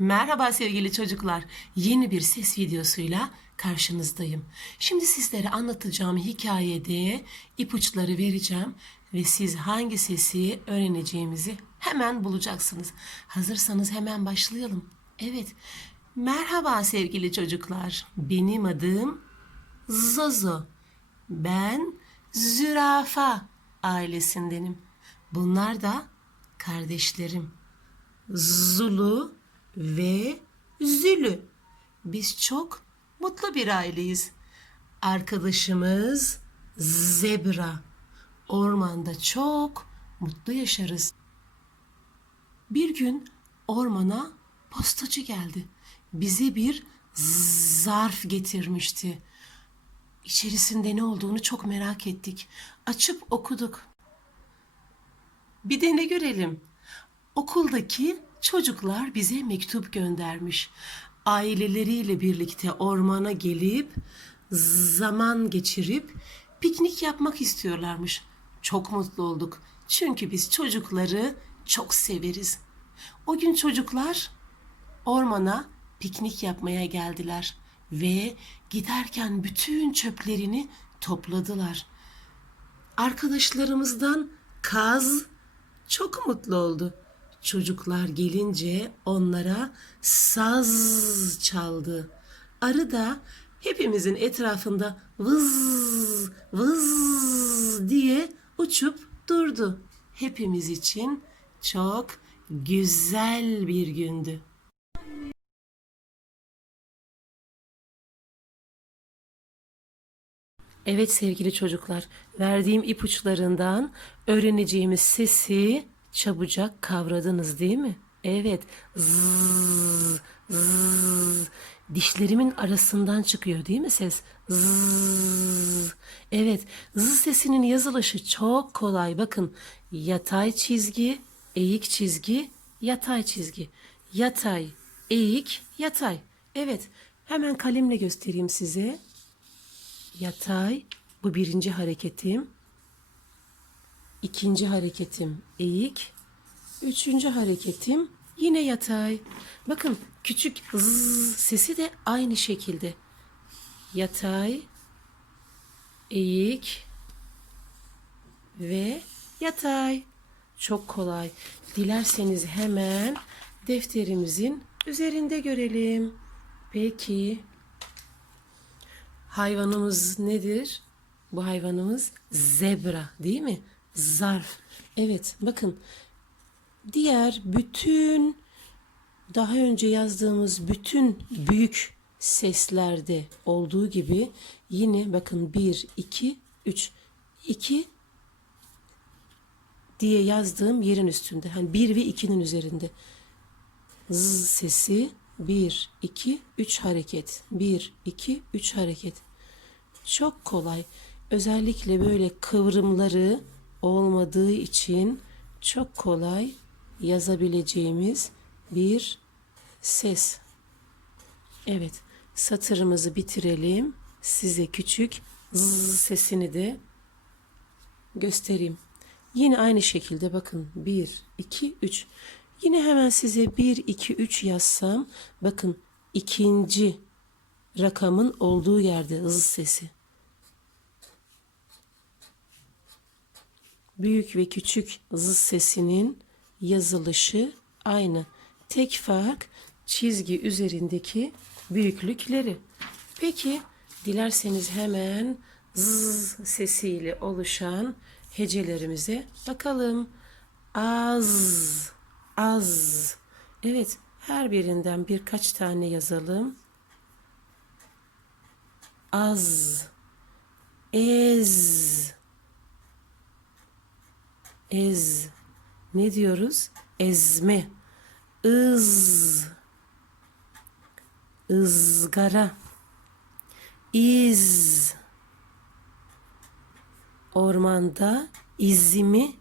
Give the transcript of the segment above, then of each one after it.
Merhaba sevgili çocuklar. Yeni bir ses videosuyla karşınızdayım. Şimdi sizlere anlatacağım hikayede ipuçları vereceğim ve siz hangi sesi öğreneceğimizi hemen bulacaksınız. Hazırsanız hemen başlayalım. Evet. Merhaba sevgili çocuklar. Benim adım Zozo. Ben zürafa ailesindenim. Bunlar da kardeşlerim. Zulu ve Zülü. Biz çok mutlu bir aileyiz. Arkadaşımız Zebra. Ormanda çok mutlu yaşarız. Bir gün ormana postacı geldi. Bize bir zarf getirmişti. İçerisinde ne olduğunu çok merak ettik. Açıp okuduk. Bir de görelim? Okuldaki çocuklar bize mektup göndermiş. Aileleriyle birlikte ormana gelip zaman geçirip piknik yapmak istiyorlarmış. Çok mutlu olduk. Çünkü biz çocukları çok severiz. O gün çocuklar ormana piknik yapmaya geldiler ve giderken bütün çöplerini topladılar. Arkadaşlarımızdan Kaz çok mutlu oldu. Çocuklar gelince onlara saz çaldı. Arı da hepimizin etrafında vız vız diye uçup durdu. Hepimiz için çok güzel bir gündü. Evet sevgili çocuklar, verdiğim ipuçlarından öğreneceğimiz sesi çabucak kavradınız değil mi? Evet. Zzz, zzz. Dişlerimin arasından çıkıyor değil mi ses? Zzz. Evet. Z sesinin yazılışı çok kolay. Bakın yatay çizgi, eğik çizgi, yatay çizgi. Yatay, eğik, yatay. Evet. Hemen kalemle göstereyim size. Yatay. Bu birinci hareketim. İkinci hareketim eğik. Üçüncü hareketim yine yatay. Bakın küçük zzz sesi de aynı şekilde. Yatay, eğik ve yatay. Çok kolay. Dilerseniz hemen defterimizin üzerinde görelim. Peki hayvanımız nedir? Bu hayvanımız zebra değil mi? Zarf. Evet bakın diğer bütün daha önce yazdığımız bütün büyük seslerde olduğu gibi yine bakın 1, 2, 3. 2 diye yazdığım yerin üstünde. Hani 1 ve 2'nin üzerinde. Z sesi 1, 2, 3 hareket. 1, 2, 3 hareket. Çok kolay. Özellikle böyle kıvrımları olmadığı için çok kolay yazabileceğimiz bir ses. Evet, satırımızı bitirelim. Size küçük z sesini de göstereyim. Yine aynı şekilde bakın 1, 2, 3. Yine hemen size 1, 2, 3 yazsam bakın ikinci rakamın olduğu yerde z sesi. Büyük ve küçük z sesinin yazılışı aynı. Tek fark çizgi üzerindeki büyüklükleri. Peki dilerseniz hemen z sesiyle oluşan hecelerimize bakalım. Az, az. Evet, her birinden birkaç tane yazalım. Az, ez, ez ne diyoruz? Ezme. ız ızgara iz ormanda izimi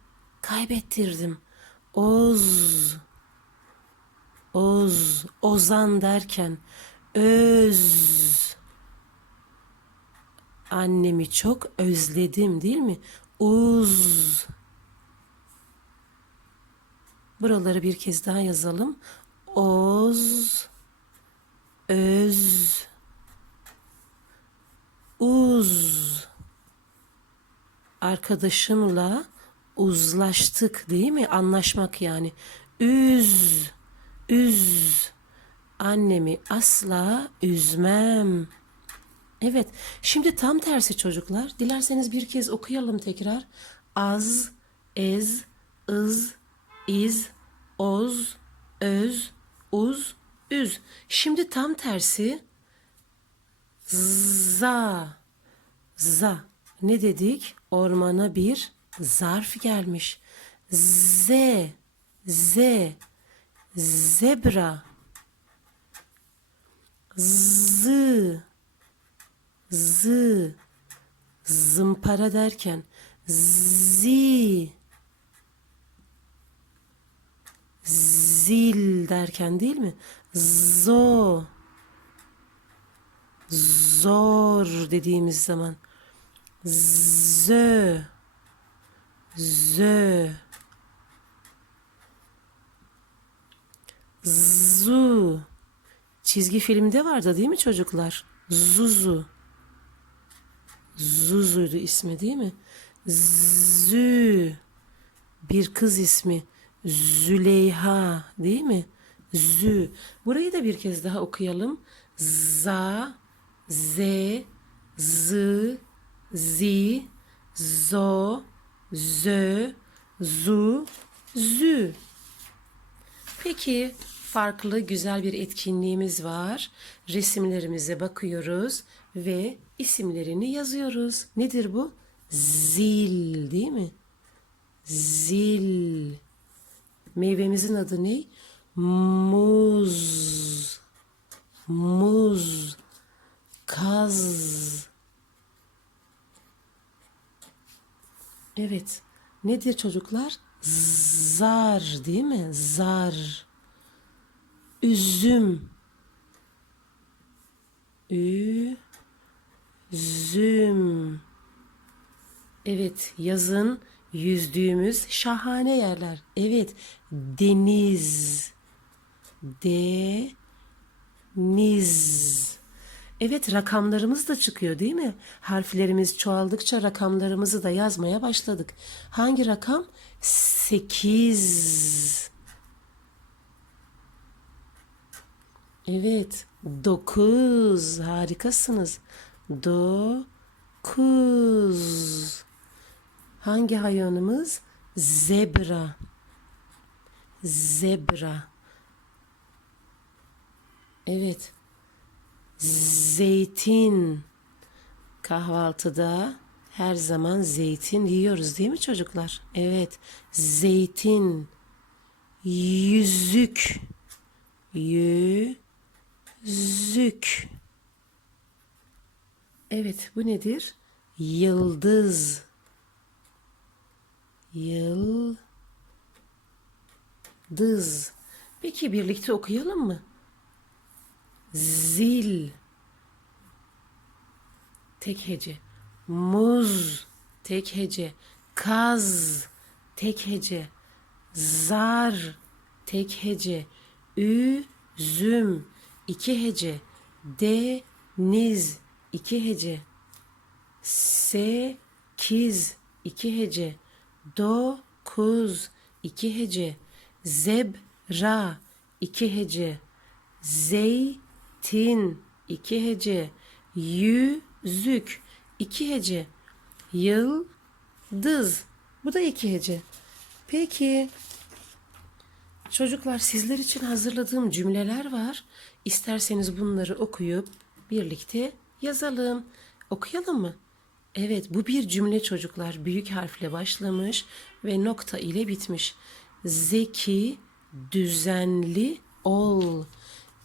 kaybettirdim. Oz oz ozan derken öz annemi çok özledim değil mi? Uz Buraları bir kez daha yazalım. oz, öz, uz. Arkadaşımla uzlaştık değil mi? Anlaşmak yani. Üz, üz. Annemi asla üzmem. Evet, şimdi tam tersi çocuklar. Dilerseniz bir kez okuyalım tekrar. Az, ez, ız, iz, oz, öz, uz, üz. Şimdi tam tersi. Za, za. Ne dedik? Ormana bir zarf gelmiş. Z, z, zebra. Z, z, zımpara derken zi, zil derken değil mi? Zo, zor dediğimiz zaman zö, zö, zu. Çizgi filmde vardı değil mi çocuklar? Zuzu. Zuzu'ydu ismi değil mi? Zü. Bir kız ismi. Züleyha değil mi? Zü. Burayı da bir kez daha okuyalım. Za, z, z, zi, zo, zö, zu, zü. Peki farklı güzel bir etkinliğimiz var. Resimlerimize bakıyoruz ve isimlerini yazıyoruz. Nedir bu? Zil değil mi? Zil. Meyvemizin adı ne? Muz. Muz. Kaz. Evet. Nedir çocuklar? Zar değil mi? Zar. Üzüm. Üzüm. Evet, yazın yüzdüğümüz şahane yerler. Evet, deniz. Deniz. Evet, rakamlarımız da çıkıyor değil mi? Harflerimiz çoğaldıkça rakamlarımızı da yazmaya başladık. Hangi rakam? Sekiz. Evet, dokuz. Harikasınız. Dokuz. Hangi hayvanımız? Zebra. Zebra. Evet. Zeytin. Kahvaltıda her zaman zeytin yiyoruz değil mi çocuklar? Evet. Zeytin. Yüzük. Yüzük. Evet, bu nedir? Yıldız. Yıldız. Peki birlikte okuyalım mı? Zil. Tek hece. Muz. Tek hece. Kaz. Tek hece. Zar. Tek hece. Üzüm. iki hece. Deniz. iki hece. Sekiz. iki hece. Dokuz. iki hece. Zebra. iki hece. Zeytin. iki hece. Yüzük. iki hece. Yıldız. Bu da iki hece. Peki. Çocuklar sizler için hazırladığım cümleler var. İsterseniz bunları okuyup birlikte yazalım. Okuyalım mı? Evet bu bir cümle çocuklar. Büyük harfle başlamış ve nokta ile bitmiş. Zeki, düzenli ol.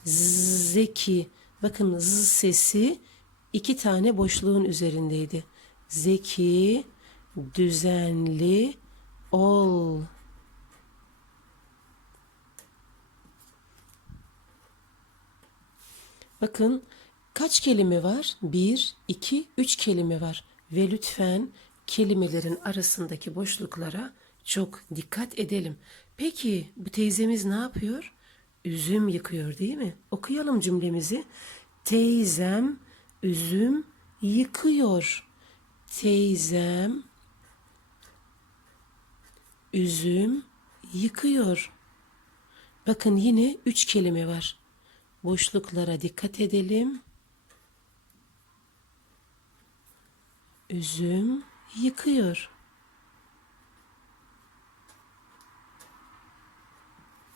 Zeki. Bakın z sesi iki tane boşluğun üzerindeydi. Zeki, düzenli ol. Bakın kaç kelime var? Bir, iki, üç kelime var. Ve lütfen kelimelerin arasındaki boşluklara çok dikkat edelim. Peki bu teyzemiz ne yapıyor? üzüm yıkıyor değil mi? Okuyalım cümlemizi. Teyzem üzüm yıkıyor. Teyzem üzüm yıkıyor. Bakın yine üç kelime var. Boşluklara dikkat edelim. Üzüm yıkıyor.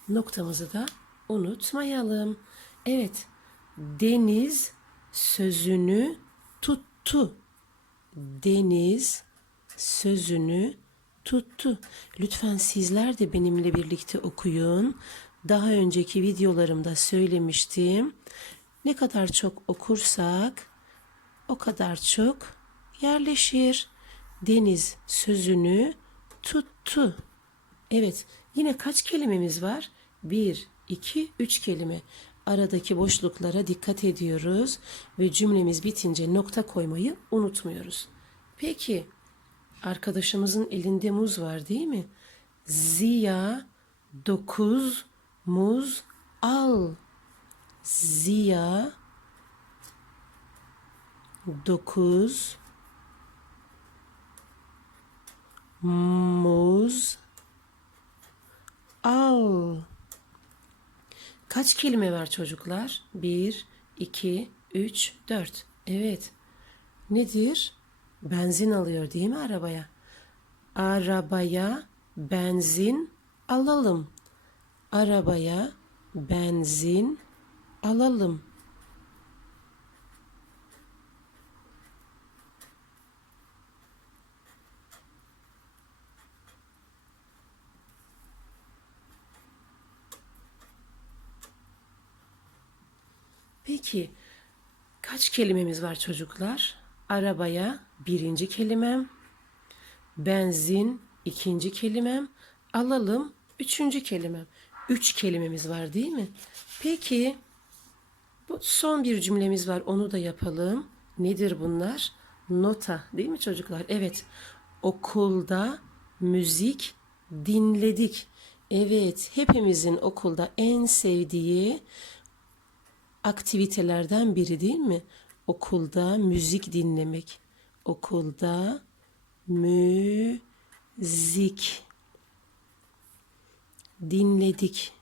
Noktamızı da unutmayalım. Evet. Deniz sözünü tuttu. Deniz sözünü tuttu. Lütfen sizler de benimle birlikte okuyun. Daha önceki videolarımda söylemiştim. Ne kadar çok okursak o kadar çok yerleşir. Deniz sözünü tuttu. Evet, yine kaç kelimemiz var? Bir, iki, üç kelime. Aradaki boşluklara dikkat ediyoruz ve cümlemiz bitince nokta koymayı unutmuyoruz. Peki, arkadaşımızın elinde muz var değil mi? Ziya dokuz muz al. Ziya dokuz muz al. Kaç kelime var çocuklar? Bir, iki, üç, dört. Evet. Nedir? Benzin alıyor değil mi arabaya? Arabaya benzin alalım. Arabaya benzin alalım. Peki kaç kelimemiz var çocuklar? Arabaya birinci kelimem, benzin ikinci kelimem, alalım üçüncü kelimem. Üç kelimemiz var değil mi? Peki bu son bir cümlemiz var onu da yapalım. Nedir bunlar? Nota değil mi çocuklar? Evet okulda müzik dinledik. Evet hepimizin okulda en sevdiği aktivitelerden biri değil mi? Okulda müzik dinlemek. Okulda müzik dinledik.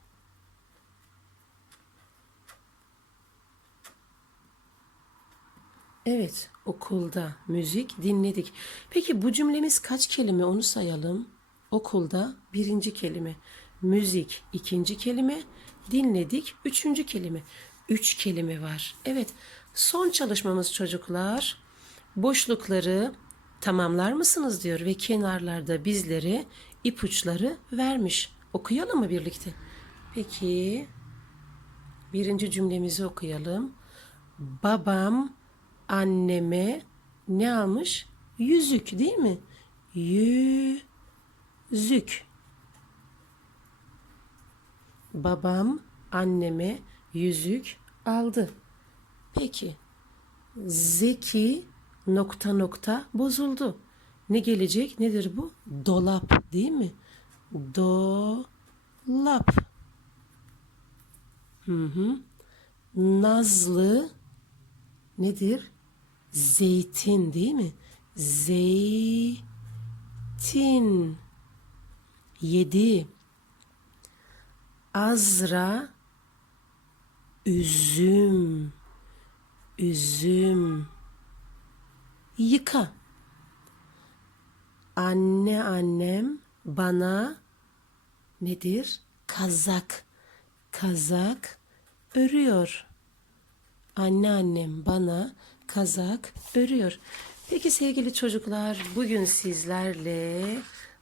Evet, okulda müzik dinledik. Peki bu cümlemiz kaç kelime onu sayalım. Okulda birinci kelime, müzik ikinci kelime, dinledik üçüncü kelime. Üç kelime var. Evet, son çalışmamız çocuklar. Boşlukları tamamlar mısınız diyor ve kenarlarda bizlere ipuçları vermiş. Okuyalım mı birlikte? Peki, birinci cümlemizi okuyalım. Babam anneme ne almış? Yüzük değil mi? Yüzük. Babam anneme yüzük aldı. Peki. Zeki nokta nokta bozuldu. Ne gelecek? Nedir bu? Dolap değil mi? Dolap. Hı hı. Nazlı nedir? Zeytin değil mi? Zeytin. Yedi. Azra üzüm. Üzüm. Yıka. Anne annem bana nedir? Kazak. Kazak örüyor. Anneannem bana kazak örüyor. Peki sevgili çocuklar, bugün sizlerle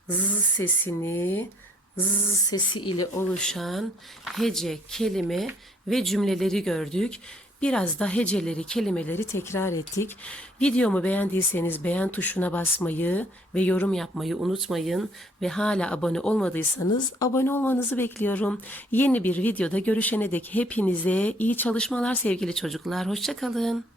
z sesini, z sesi ile oluşan hece, kelime ve cümleleri gördük. Biraz da heceleri, kelimeleri tekrar ettik. Videomu beğendiyseniz beğen tuşuna basmayı ve yorum yapmayı unutmayın. Ve hala abone olmadıysanız abone olmanızı bekliyorum. Yeni bir videoda görüşene dek hepinize iyi çalışmalar sevgili çocuklar. Hoşçakalın.